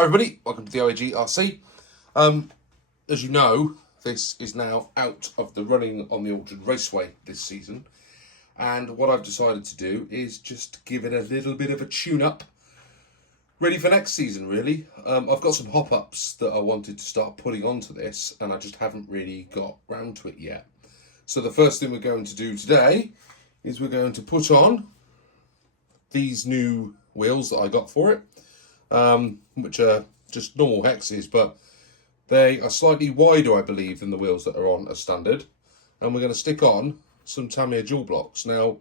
Hi everybody, welcome to the OAG RC. As you know, this is now out of the running on the Orchard Raceway this season, and what I've decided to do is just give it a little bit of a tune-up, ready for next season really. I've got some hop-ups that I wanted to start putting onto this, and I just haven't really got round to it yet. So the first thing we're going to do today is we're going to put on these new wheels that I got for it. Which are just normal hexes, but they are slightly wider, I believe, than the wheels that are on a standard. And we're going to stick on some Tamiya dual blocks. Now,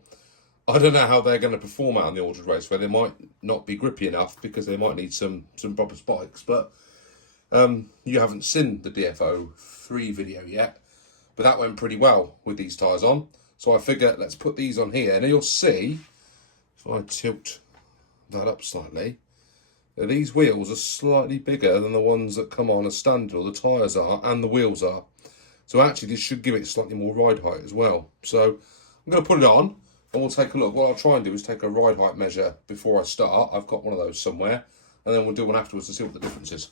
I don't know how they're going to perform out on the Orchard Raceway. They might not be grippy enough because they might need some proper spikes. But you haven't seen the TT02B video yet, but that went pretty well with these tyres on. So I figure let's put these on here, and you'll see if I tilt that up slightly. These wheels are slightly bigger than the ones that come on as standard, or the tyres are, and the wheels are. So actually this should give it slightly more ride height as well. So I'm going to put it on and we'll take a look. What I'll try and do is take a ride height measure before I start. I've got one of those somewhere, and then we'll do one afterwards to see what the difference is.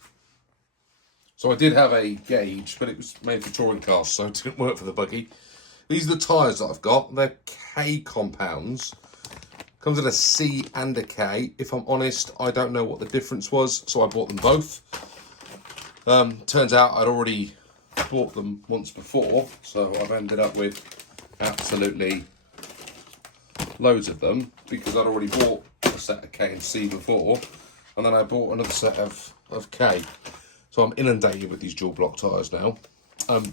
So I did have a gauge, but it was made for touring cars, so it didn't work for the buggy. These are the tyres that I've got. They're K compounds. Comes in a C and a K. If I'm honest, I don't know what the difference was, so I bought them both. Turns out I'd already bought them once before, so I've ended up with absolutely loads of them because I'd already bought a set of K and C before, and then I bought another set of K. So I'm inundated with these dual block tyres now.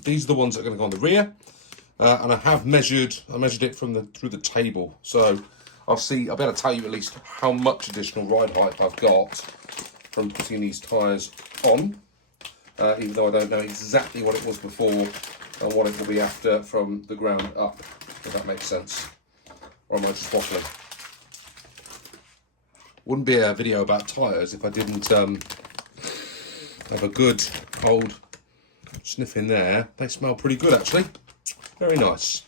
These are the ones that are going to go on the rear, and I measured it through the table. So I'll be able to tell you at least how much additional ride height I've got from putting these tyres on, even though I don't know exactly what it was before and what it will be after from the ground up, if that makes sense. Or am I just waffling? Wouldn't be a video about tyres if I didn't have a good old sniff in there. They smell pretty good actually. Very nice.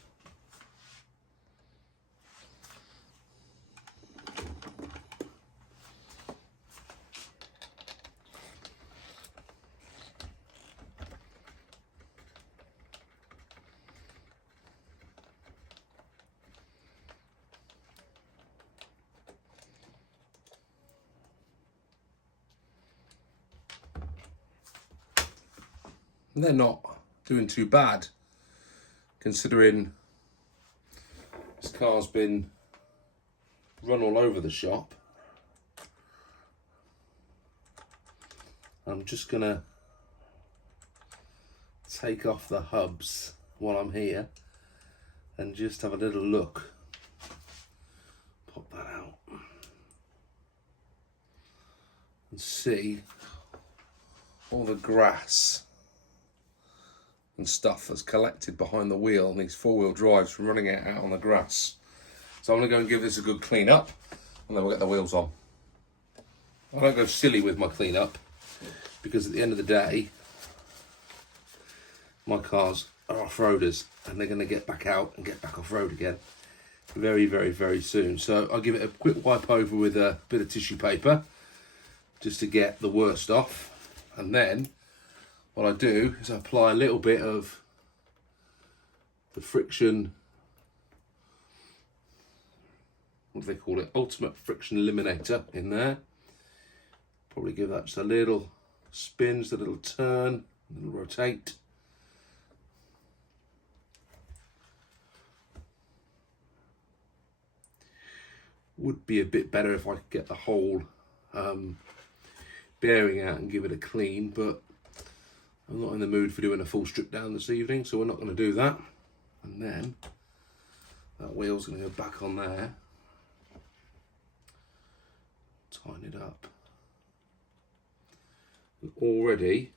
They're not doing too bad, considering this car's been run all over the shop. I'm just gonna take off the hubs while I'm here and just have a little look. Pop that out and see all the grass and stuff that's collected behind the wheel and these four-wheel drives from running it out on the grass. So I'm going to go and give this a good clean up, and then we'll get the wheels on. I don't go silly with my clean up because at the end of the day my cars are off-roaders and they're going to get back out and get back off-road again very, very, very soon. So I'll give it a quick wipe over with a bit of tissue paper just to get the worst off, and then what I do is I apply a little bit of the friction, what do they call it, ultimate friction eliminator in there. Probably give that just a little spin, just a little turn, a little rotate. Would be a bit better if I could get the whole bearing out and give it a clean, but I'm not in the mood for doing a full strip down this evening, so we're not going to do that. And then that wheel's going to go back on there, tighten it up. And already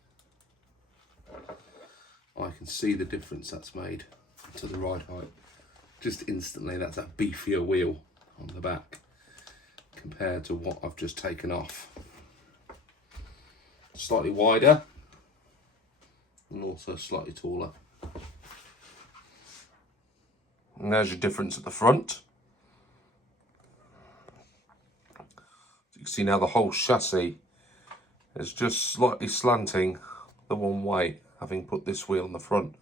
I can see the difference that's made to the ride height. Just instantly, that's a beefier wheel on the back compared to what I've just taken off. Slightly wider and also slightly taller. And there's your difference at the front. You can see now the whole chassis It's just slightly slanting the one way, having put this wheel on the front.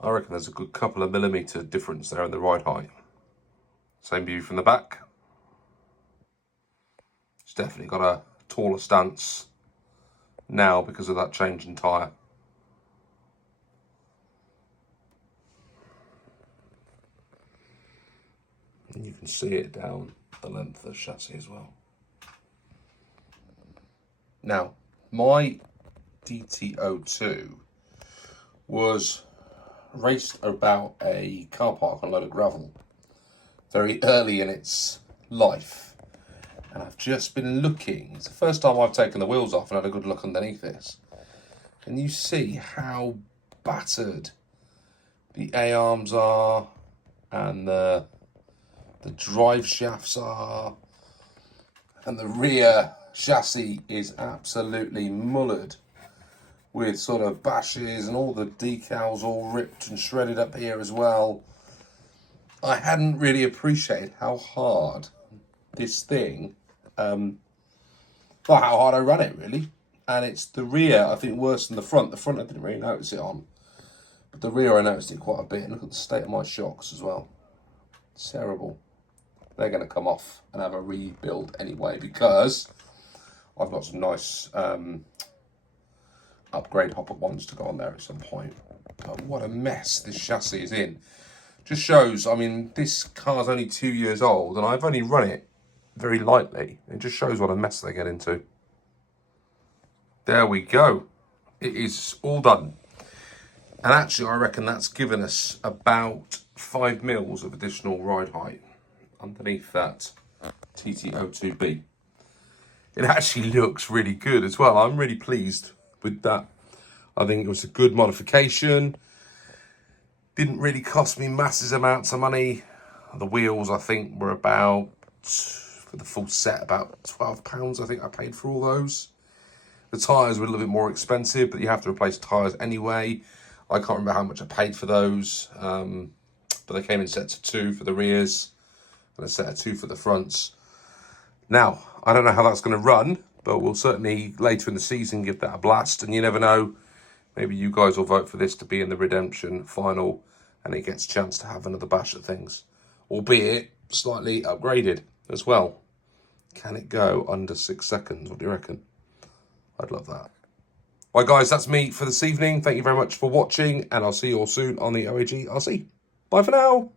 I reckon there's a good couple of millimetre difference there in the ride height. Same view from the back. It's definitely got a taller stance now because of that change in tyre. And you can see it down the length of the chassis as well. Now, my TT02 was raced about a car park on a load of gravel very early in its life. And I've just been looking. It's the first time I've taken the wheels off and had a good look underneath this. And you see how battered the A-arms are and the drive shafts are. And the rear chassis is absolutely mullered with sort of bashes and all the decals all ripped and shredded up here as well. I hadn't really appreciated how hard this thing, well, how hard I ran it really. And it's the rear, I think, worse than the front. The front I didn't really notice it on, but the rear I noticed it quite a bit. And look at the state of my shocks as well. It's terrible. They're going to come off and have a rebuild anyway, because I've got some nice upgrade hopper ones to go on there at some point. But what a mess this chassis is in. Just shows, I mean, this car's only 2 years old and I've only run it very lightly. It just shows what a mess they get into. There we go. It is all done. And actually, I reckon that's given us about 5 mils of additional ride height underneath that TT02B. It actually looks really good as well. I'm really pleased with that. I think it was a good modification. Didn't really cost me massive amounts of money. The wheels, I think, were about, for the full set, about £12 I think I paid for all those. The tyres were a little bit more expensive, but you have to replace tyres anyway. I can't remember how much I paid for those, but they came in sets of 2 for the rears and a set of 2 for the fronts. Now, I don't know how that's going to run, but we'll certainly later in the season give that a blast. And you never know, maybe you guys will vote for this to be in the redemption final and it gets a chance to have another bash at things, albeit slightly upgraded as well. Can it go under 6 seconds? What do you reckon? I'd love that. Right, guys, that's me for this evening. Thank you very much for watching, and I'll see you all soon on the OAG RC. Bye for now.